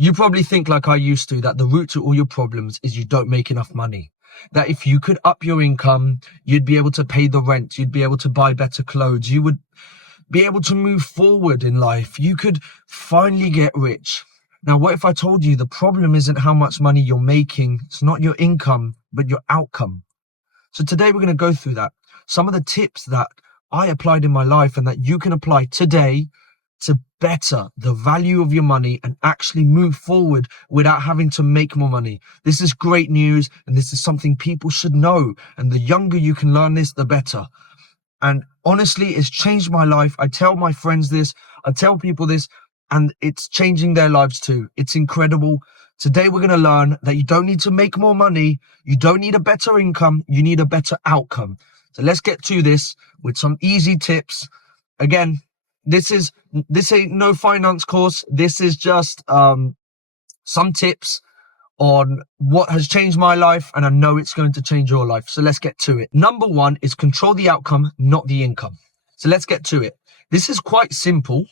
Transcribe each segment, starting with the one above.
You probably think like I used to, that the root to all your problems is you don't make enough money. That if you could up your income, you'd be able to pay the rent, you'd be able to buy better clothes, you would be able to move forward in life, you could finally get rich. Now, what if I told you the problem isn't how much money you're making, it's not your income, but your outcome? So today we're going to go through that. Some of the tips that I applied in my life and that you can apply today to better the value of your money and actually move forward without having to make more money. This is great news, and this is something people should know. And the younger you can learn this, the better. And honestly, it's changed my life. I tell my friends this, I tell people this, and it's changing their lives too. It's incredible. Today, we're going to learn that you don't need to make more money. You don't need a better income. You need a better outcome. So let's get to this with some easy tips. Again, this ain't no finance course. This is just some tips on what has changed my life, and I know it's going to change your life. So let's get to it. Number one is control the outcome, not the income. So let's get to it. This is quite simple.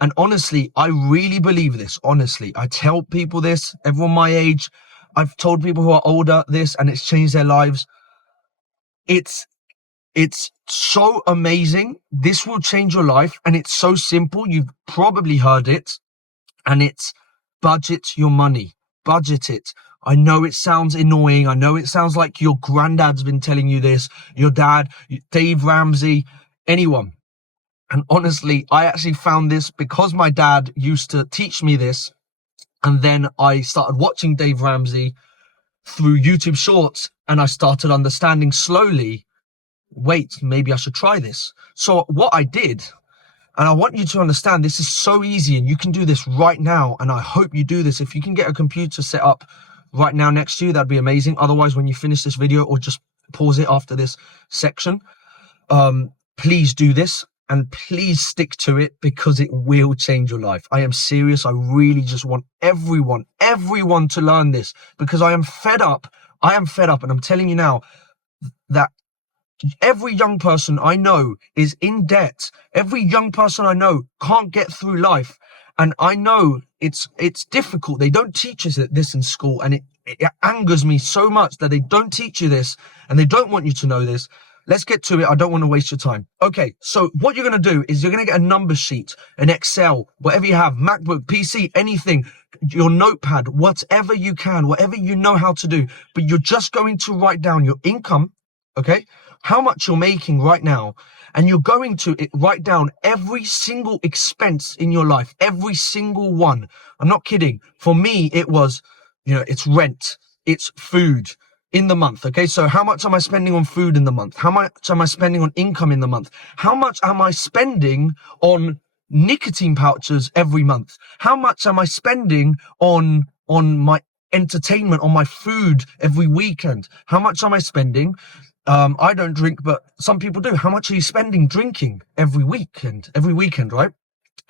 And honestly, I really believe this. Honestly, I tell people this, everyone my age. I've told people who are older this, and it's changed their lives. It's so amazing. This will change your life, and it's so simple. You've probably heard it, and it's budget your money. Budget it. I know it sounds annoying. I know it sounds like your granddad's been telling you this, your dad, Dave Ramsey, anyone. And honestly, I actually found this because my dad used to teach me this. And then I started watching Dave Ramsey through YouTube Shorts, and I started understanding slowly, wait, maybe I should try this. So what I did, and I want you to understand, this is so easy and you can do this right now. And I hope you do this. If you can get a computer set up right now next to you, that'd be amazing. Otherwise, when you finish this video, or just pause it after this section, please do this. And please stick to it, because it will change your life. I am serious. I really just want everyone to learn this, because I am fed up. And I'm telling you now that every young person I know is in debt. Every young person I know can't get through life. And I know it's difficult. They don't teach us this in school. And it angers me so much that they don't teach you this, and they don't want you to know this. Let's get to it. I don't want to waste your time. Okay, so what you're going to do is you're going to get a number sheet, an Excel, whatever you have, MacBook, PC, anything, your notepad, whatever you can, whatever you know how to do. But you're just going to write down your income, okay, how much you're making right now. And you're going to write down every single expense in your life, every single one. I'm not kidding. For me, it was, it's rent, it's food, in the month. Okay, so how much am I spending on food in the month? How much am I spending on income in the month? How much am I spending on nicotine pouches every month? How much am I spending on my entertainment, on my food every weekend? How much am I spending? I don't drink, but some people do. How much are you spending drinking every weekend, right?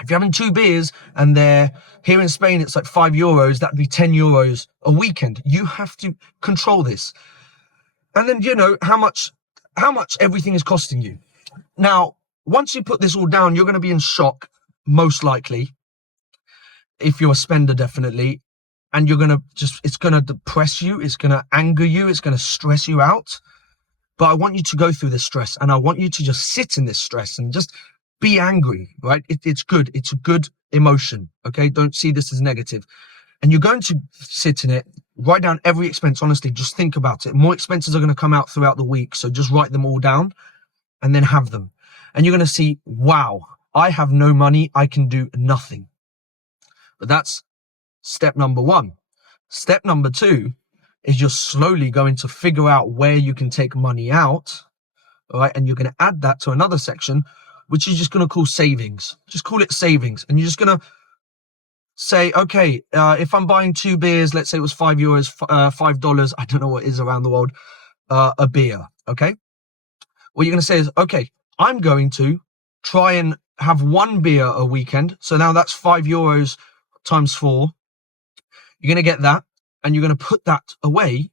If you're having 2 beers and they're here in Spain, it's like €5, that'd be €10 a weekend. You have to control this. And then, how much everything is costing you. Now, once you put this all down, you're going to be in shock, most likely. If you're a spender, definitely. And it's going to depress you. It's going to anger you. It's going to stress you out. But I want you to go through this stress, and I want you to just sit in this stress and just be angry, right? It's good. It's a good emotion, okay? Don't see this as negative. And you're going to sit in it, write down every expense. Honestly, just think about it. More expenses are going to come out throughout the week, so just write them all down and then have them. And you're going to see, wow, I have no money. I can do nothing. But that's step number 1. Step number 2 is you're slowly going to figure out where you can take money out, all right? And you're going to add that to another section, which you're just going to call savings. Just call it savings. And you're just going to say, okay, if I'm buying 2 beers, let's say it was €5, $5, I don't know what it is around the world, a beer, okay? What you're going to say is, okay, I'm going to try and have 1 beer a weekend. So now that's €5 times 4. You're going to get that, and you're going to put that away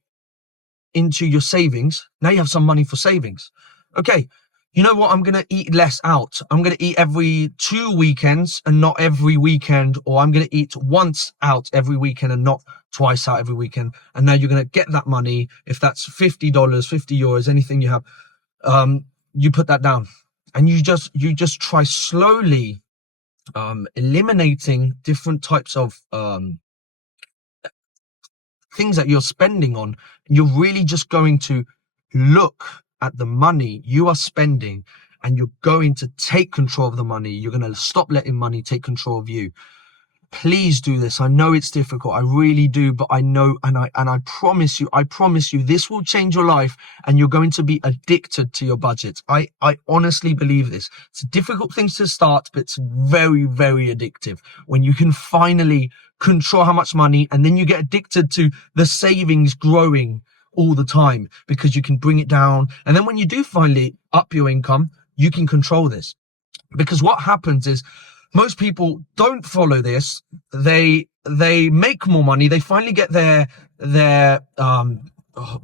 into your savings. Now you have some money for savings. Okay, you know what, I'm going to eat less out. I'm going to eat every 2 weekends and not every weekend, or I'm going to eat once out every weekend and not twice out every weekend. And now you're going to get that money. If that's $50, 50 euros, anything you have, you put that down, and you just try slowly, eliminating different types of, things that you're spending on. You're really just going to look at the money you are spending, and you're going to take control of the money. You're going to stop letting money take control of you. Please do this. I know it's difficult. I really do, but I know, and I promise you, this will change your life, and you're going to be addicted to your budget. I honestly believe this. It's a difficult thing to start, but it's very, very addictive when you can finally control how much money, and then you get addicted to the savings growing all the time because you can bring it down. And then when you do finally up your income, you can control this. Because what happens is, most people don't follow this. They make more money. They finally get their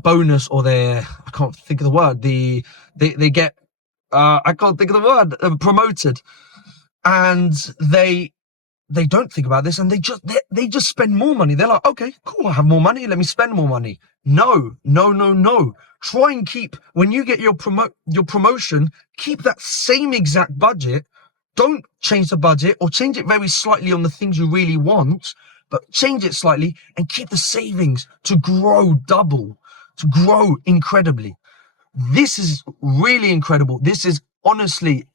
bonus, or their, I can't think of the word. They get, I can't think of the word, promoted, and they don't think about this, and they just spend more money. They're like, okay, cool, I have more money, let me spend more money. No. Try and keep, when you get your promotion, keep that same exact budget. Don't change the budget, or change it very slightly on the things you really want, but change it slightly and keep the savings to grow double, to grow incredibly. This is really incredible. This is honestly,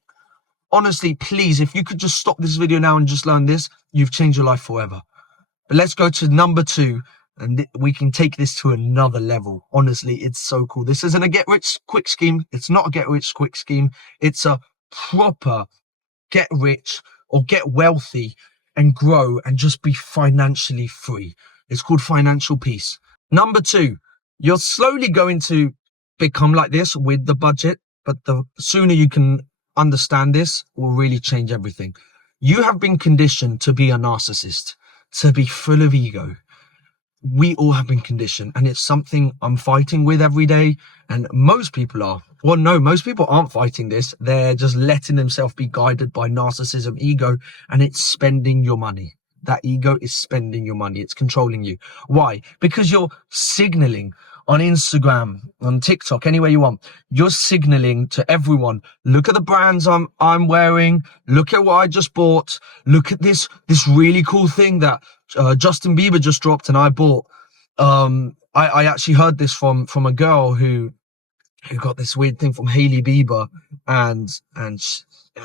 please, if you could just stop this video now and just learn this, you've changed your life forever. But let's go to number 2, and we can take this to another level. Honestly, it's so cool. This isn't a get-rich-quick scheme. It's not a get-rich-quick scheme. It's a proper get rich or get wealthy and grow and just be financially free. It's called financial peace. Number 2, you're slowly going to become like this with the budget, but the sooner you can understand this will really change everything. You have been conditioned to be a narcissist, to be full of ego. We all have been conditioned, and it's something I'm fighting with every day, and most people are. Well, no, most people aren't fighting this. They're just letting themselves be guided by narcissism, ego, and it's spending your money. That ego is spending your money. It's controlling you. Why? Because you're signaling on Instagram, on TikTok, anywhere you want. You're signaling to everyone, look at the brands I'm wearing. Look at what I just bought. Look at this really cool thing that Justin Bieber just dropped and I bought. I actually heard this from a girl who got this weird thing from Hailey Bieber and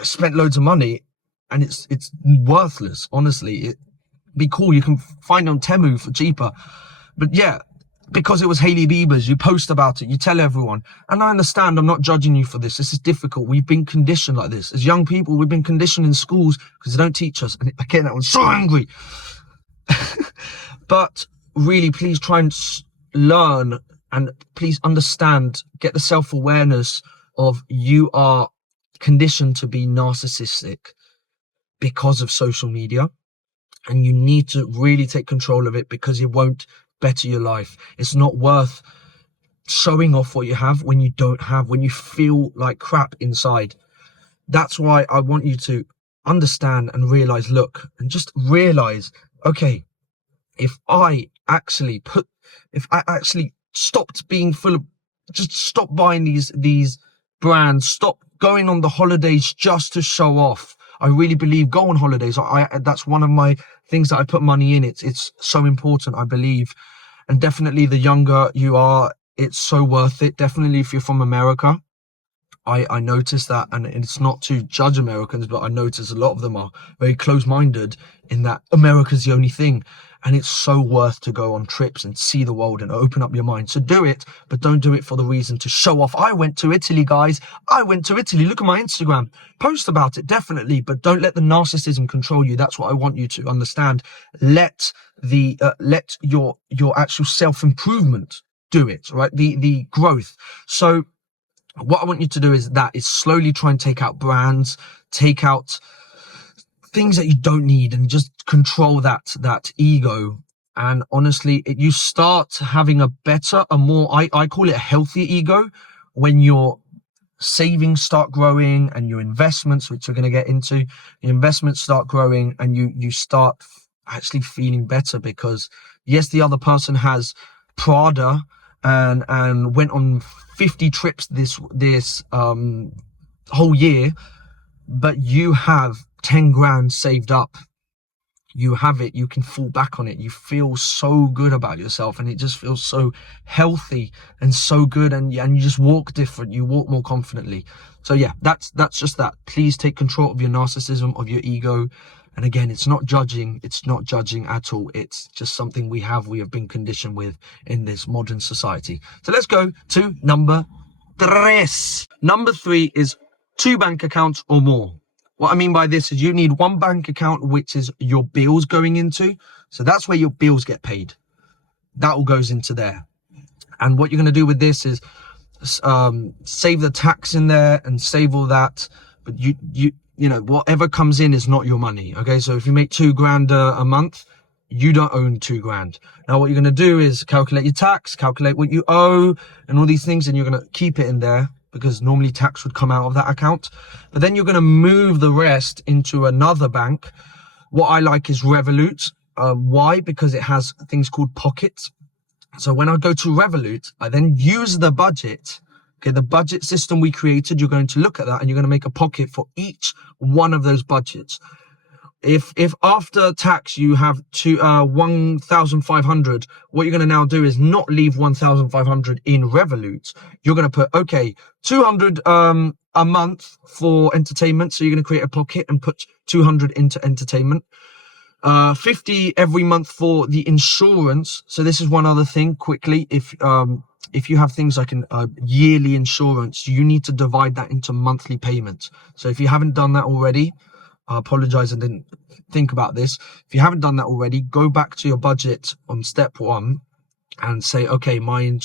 spent loads of money, and it's worthless. Honestly, it'd be cool. You can find it on Temu for cheaper, but yeah, because it was Hailey Bieber's, you post about it, you tell everyone. And I understand, I'm not judging you for this. This is difficult. We've been conditioned like this. As young people, we've been conditioned in schools because they don't teach us. And again, that was so angry. But really, please try and learn, and please understand, get the self-awareness of you are conditioned to be narcissistic because of social media. And you need to really take control of it, because it won't better your life. It's not worth showing off what you have when you don't have, when you feel like crap inside. That's why I want you to understand and realize, look, and just realize, okay, if I actually stopped being full of, just stop buying these brands, stop going on the holidays just to show off. I really believe go on holidays. That's one of my things that I put money in. It's so important, I believe. And definitely the younger you are, it's so worth it. Definitely if you're from America, I noticed that, and it's not to judge Americans, but I notice a lot of them are very close-minded in that America's the only thing. And it's so worth to go on trips and see the world and open up your mind. So do it, but don't do it for the reason to show off. I went to Italy, guys. I went to Italy. Look at my Instagram. Post about it, definitely, but don't let the narcissism control you. That's what I want you to understand. Let your actual self-improvement do it, right? The growth. So what I want you to do is slowly try and take out brands, take out things that you don't need, and just control that ego. And honestly, you start having a more, I call it a healthier ego, when you're savings start growing and your investments, which we're going to get into, your investments start growing, and you start actually feeling better because yes, the other person has Prada and went on 50 trips this whole year, but you have 10 grand saved up. You have it, you can fall back on it, you feel so good about yourself, and it just feels so healthy and so good, and you just walk different, you walk more confidently. So yeah, that's just that. Please take control of your narcissism, of your ego. And again, it's not judging at all. It's just something we have been conditioned with in this modern society. So let's go to number 3. Number 3 is 2 bank accounts or more. What I mean by this is you need one bank account, which is your bills going into. So that's where your bills get paid. That all goes into there. And what you're going to do with this is save the tax in there and save all that. But you know, whatever comes in is not your money. Okay, so if you make 2 grand a month, you don't own 2 grand. Now what you're going to do is calculate your tax, calculate what you owe and all these things, and you're going to keep it in there, because normally tax would come out of that account. But then you're going to move the rest into another bank. What I like is Revolut. Why? Because it has things called pockets. So when I go to Revolut, I then use the budget. Okay, the budget system we created, you're going to look at that and you're going to make a pocket for each one of those budgets. If after tax you have 1,500, what you're going to now do is not leave 1,500 in Revolut. You're going to put, okay, 200 a month for entertainment. So you're going to create a pocket and put 200 into entertainment. 50 every month for the insurance. So this is one other thing quickly. If you have things like a yearly insurance, you need to divide that into monthly payments. So if you haven't done that already, I apologize, I didn't think about this. If you haven't done that already, go back to your budget on step 1 and say, okay, mine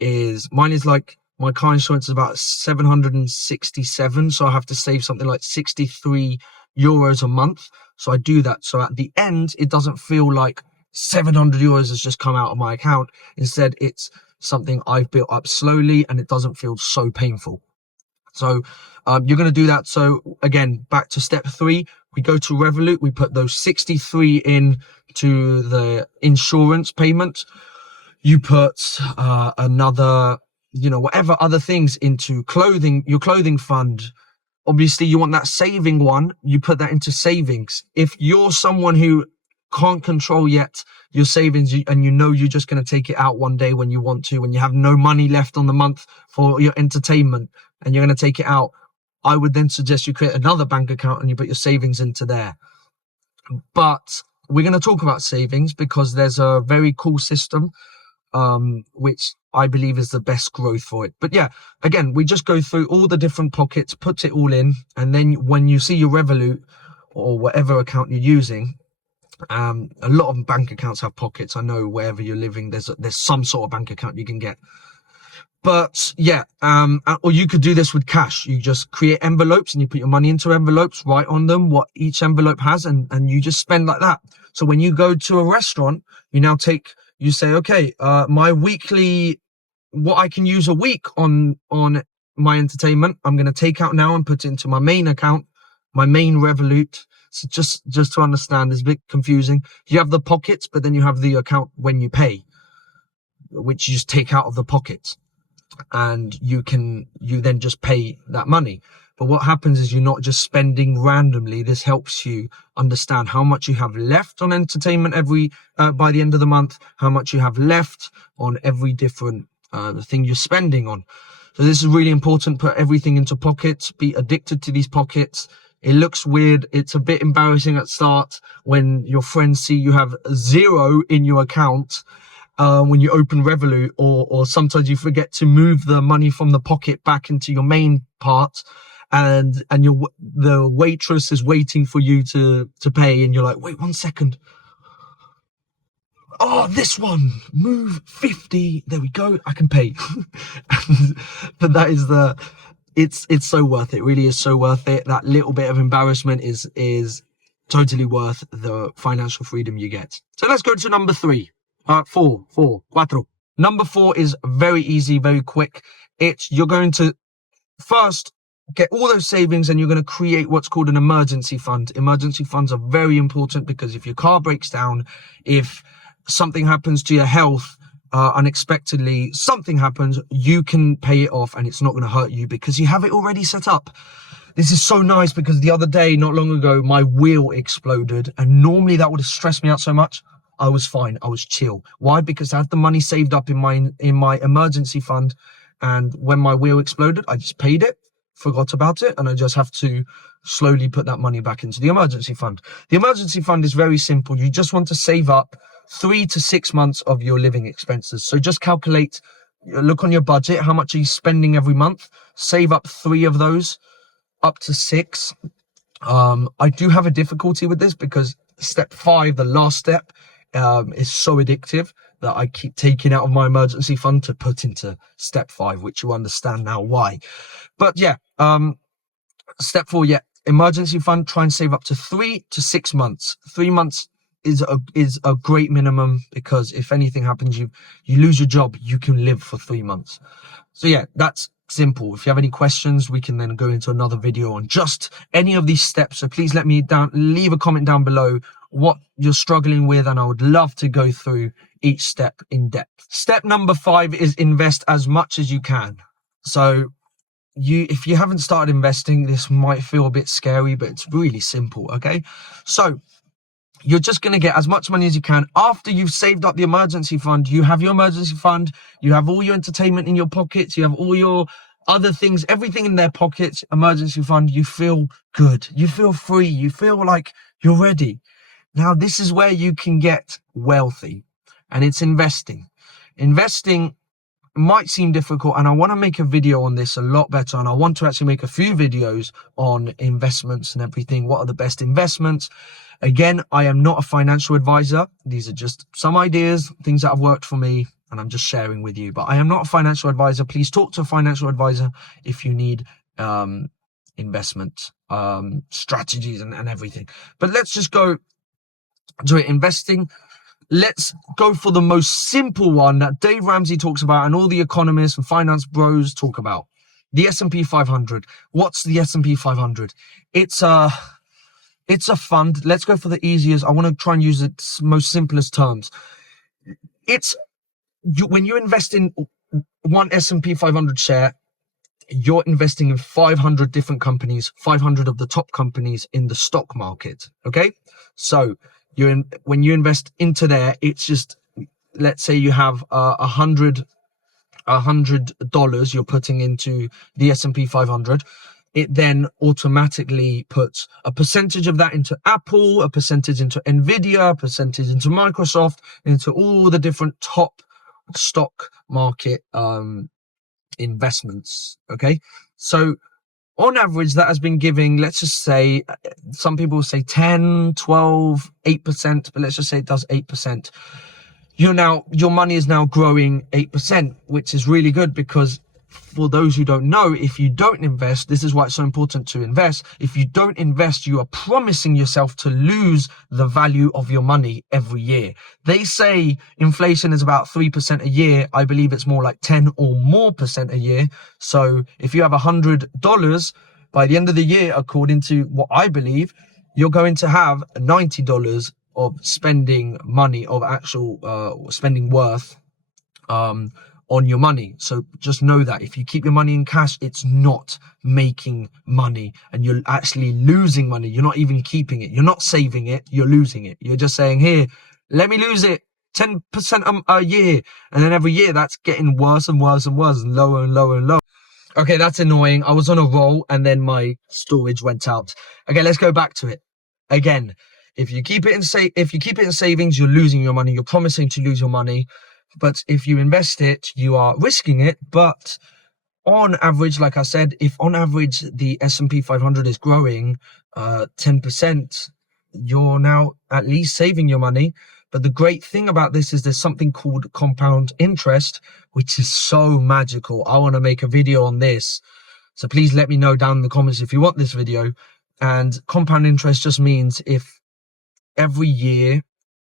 is like, my car insurance is about 767. So I have to save something like 63 euros a month. So I do that. So at the end, it doesn't feel like 700 euros has just come out of my account. Instead, it's something I've built up slowly and it doesn't feel so painful. So you're going to do that. So again, back to step 3, we go to Revolut, we put those 63 in to the insurance payment. You put another, whatever other things into clothing, your clothing fund. Obviously you want that saving one, you put that into savings. If you're someone who can't control yet your savings and you're just going to take it out one day when you want to, when you have no money left on the month for your entertainment and you're going to take it out, I would then suggest you create another bank account and you put your savings into there. But we're going to talk about savings because there's a very cool system which I believe is the best growth for it. But yeah, again, we just go through all the different pockets, put it all in, and then when you see your Revolut or whatever account you're using, a lot of bank accounts have pockets. I know wherever you're living, there's some sort of bank account you can get. But yeah, or you could do this with cash. You just create envelopes and you put your money into envelopes, write on them what each envelope has, and you just spend like that. So when you go to a restaurant, you say, okay, my weekly, what I can use a week on my entertainment, I'm going to take out now and put it into my main account, my main Revolut. So just to understand, it's a bit confusing. You have the pockets, but then you have the account when you pay, which you just take out of the pockets. And you then just pay that money. But what happens is you're not just spending randomly. This helps you understand how much you have left on entertainment by the end of the month, how much you have left on every different thing you're spending on. So this is really important. Put everything into pockets, be addicted to these pockets. It looks weird. It's a bit embarrassing at start when your friends see you have 0 in your account. When you open Revolut, or sometimes you forget to move the money from the pocket back into your main part, and the waitress is waiting for you to pay, and you're like, wait 1 second. Oh, this one, move 50. There we go. I can pay. But that is it's so worth it. It really is so worth it. That little bit of embarrassment is totally worth the financial freedom you get. So let's go to number 3. 4. Number 4 is very easy, very quick. You're going to first, get all those savings and you're going to create what's called an emergency fund. Emergency funds are very important because if your car breaks down, if something happens to your health, unexpectedly, something happens, you can pay it off and it's not going to hurt you because you have it already set up. This is so nice because the other day, not long ago, my wheel exploded and normally that would have stressed me out so much. I was fine. I was chill. Why? Because I had the money saved up in my emergency fund. And when my wheel exploded, I just paid it, forgot about it, and I just have to slowly put that money back into the emergency fund. The emergency fund is very simple. You just want to save up 3 to 6 months of your living expenses. So just calculate, look on your budget, how much are you spending every month? Save up 3 of those, up to 6. I do have a difficulty with this because step 5, the last step, is so addictive that I keep taking out of my emergency fund to put into step 5, which you understand now why. But yeah, step 4, yeah, emergency fund, try and save up to 3 to 6 months. 3 months is a great minimum because if anything happens, you lose your job, you can live for 3 months. So yeah, that's simple. If you have any questions, we can then go into another video on just any of these steps. So please leave a comment down below what you're struggling with, and I would love to go through each step in depth. Step number 5 is invest as much as you can. So if you haven't started investing, this might feel a bit scary, but it's really simple. Okay, so you're just going to get as much money as you can. After you've saved up the emergency fund, you have your emergency fund, you have all your entertainment in your pockets, you have all your other things, everything in their pockets, emergency fund, you feel good, you feel free, you feel like you're ready. Now, this is where you can get wealthy, and it's investing. Investing might seem difficult, and I want to make a video on this a lot better, and I want to actually make a few videos on investments and everything. What are the best investments? Again, I am not a financial advisor. These are just some ideas, things that have worked for me, and I'm just sharing with you. But I am not a financial advisor. Please talk to a financial advisor if you need investment strategies and everything. But let's just go to it. Investing. Let's go for the most simple one that Dave Ramsey talks about and all the economists and finance bros talk about. The S&P 500. What's the S&P 500? It's a fund. Let's go for the easiest. I want to try and use its most simplest terms. When you invest in one S&P 500 share, you're investing in 500 different companies, 500 of the top companies in the stock market. Okay, so when you invest into there, it's just, let's say you have $100 you're putting into the S&P 500. It then automatically puts a percentage of that into Apple, a percentage into Nvidia, a percentage into Microsoft, into all the different top stock market investments. Okay, so on average, that has been giving, let's just say, some people say 10, 12, 8%, but let's just say it does 8%. Your money is now growing 8%, which is really good because for those who don't know, if you don't invest, this is why it's so important to invest. If you don't invest, you are promising yourself to lose the value of your money every year. They say inflation is about 3% a year. I believe it's more like 10 or more percent a year. So if you have $100 by the end of the year, according to what I believe, you're going to have $90 of spending money, of actual spending worth on your money. So just know that if you keep your money in cash, it's not making money and you're actually losing money. You're not even keeping it. You're not saving it. You're losing it. You're just saying, here, let me lose it 10% a year. And then every year that's getting worse and worse and worse, and lower and lower and lower. Okay, that's annoying. I was on a roll and then my storage went out. Okay, let's go back to it. Again, if you keep it in savings, you're losing your money. You're promising to lose your money. But if you invest it, you are risking it. But on average, like I said, if on average the S&P 500 is growing 10%, you're now at least saving your money. But the great thing about this is there's something called compound interest, which is so magical. I want to make a video on this. So please let me know down in the comments if you want this video. And compound interest just means if every year,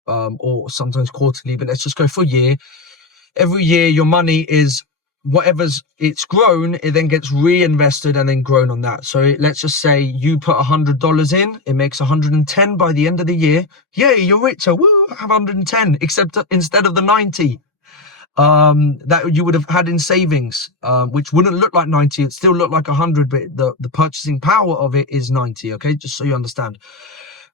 or sometimes quarterly, but let's just go for a year. Every year, your money is whatever's it's grown, it then gets reinvested and then grown on that. So let's just say you put $100 in, it makes 110 by the end of the year. Yay, you're richer. Woo, I have 110, except instead of the 90 that you would have had in savings, which wouldn't look like 90, it still look like 100, but the purchasing power of it is 90. Okay, just so you understand.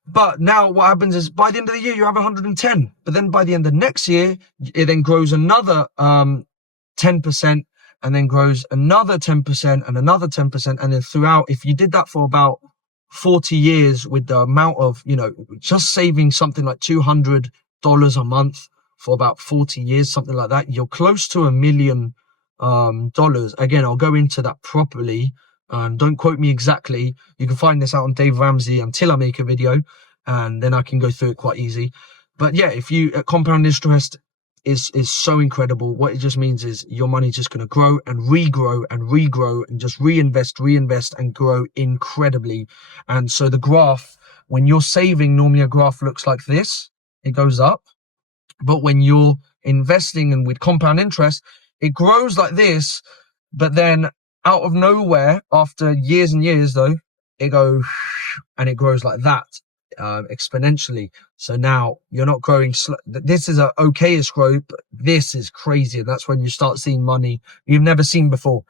But now what happens is by the end of the year you have 110, but then by the end of next year it then grows another 10%, and then grows another 10% and another 10%, and then throughout, if you did that for about 40 years with the amount of, just saving something like $200 a month for about 40 years, something like that, you're close to $1 million. Again, I'll go into that properly. Don't quote me exactly. You can find this out on Dave Ramsey until I make a video, and then I can go through it quite easy. But yeah, if you compound interest is so incredible. What it just means is your money's just going to grow and regrow and regrow and just reinvest and grow incredibly. And so the graph, when you're saving, normally a graph looks like this. It goes up. But when you're investing and with compound interest, it grows like this. But then out of nowhere, after years and years though, it goes and it grows like that. Exponentially. So now you're not growing this is a okayish growth, but this is crazy, and that's when you start seeing money you've never seen before.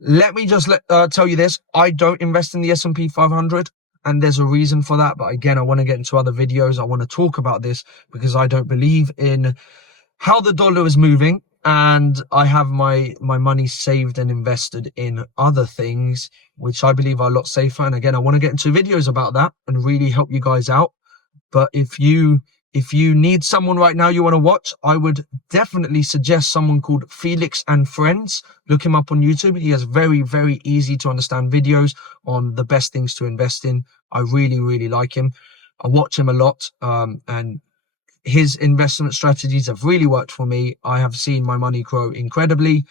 Let me just tell you this: I don't invest in the S&P 500, and there's a reason for that. But again, I want to get into other videos. I want to talk about this because I don't believe in how the dollar is moving, and I have my money saved and invested in other things which I believe are a lot safer. And again, I want to get into videos about that and really help you guys out. But if you need someone right now you want to watch, I would definitely suggest someone called Felix and Friends. Look him up on YouTube. He has very, very easy to understand videos on the best things to invest in. I really, really like him. I watch him a lot, and his investment strategies have really worked for me. I have seen my money grow incredibly.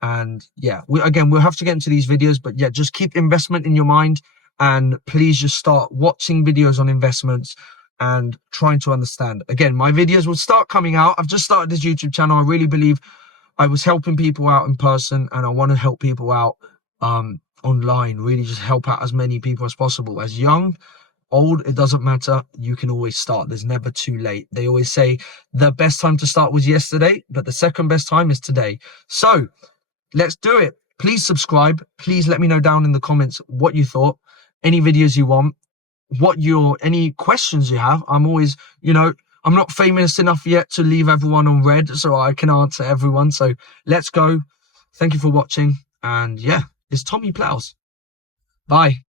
And yeah, we'll have to get into these videos, but yeah, just keep investment in your mind, and please just start watching videos on investments and trying to understand. Again, my videos will start coming out. I've just started this YouTube channel. I really believe I was helping people out in person, and I want to help people out online, really just help out as many people as possible. As young, old, it doesn't matter. You can always start. There's never too late. They always say the best time to start was yesterday, but the second best time is today. So let's do it. Please subscribe. Please let me know down in the comments what you thought, any videos you want, any questions you have. I'm always, I'm not famous enough yet to leave everyone on red, so I can answer everyone. So let's go. Thank you for watching. And yeah, it's Tommy Plows. Bye.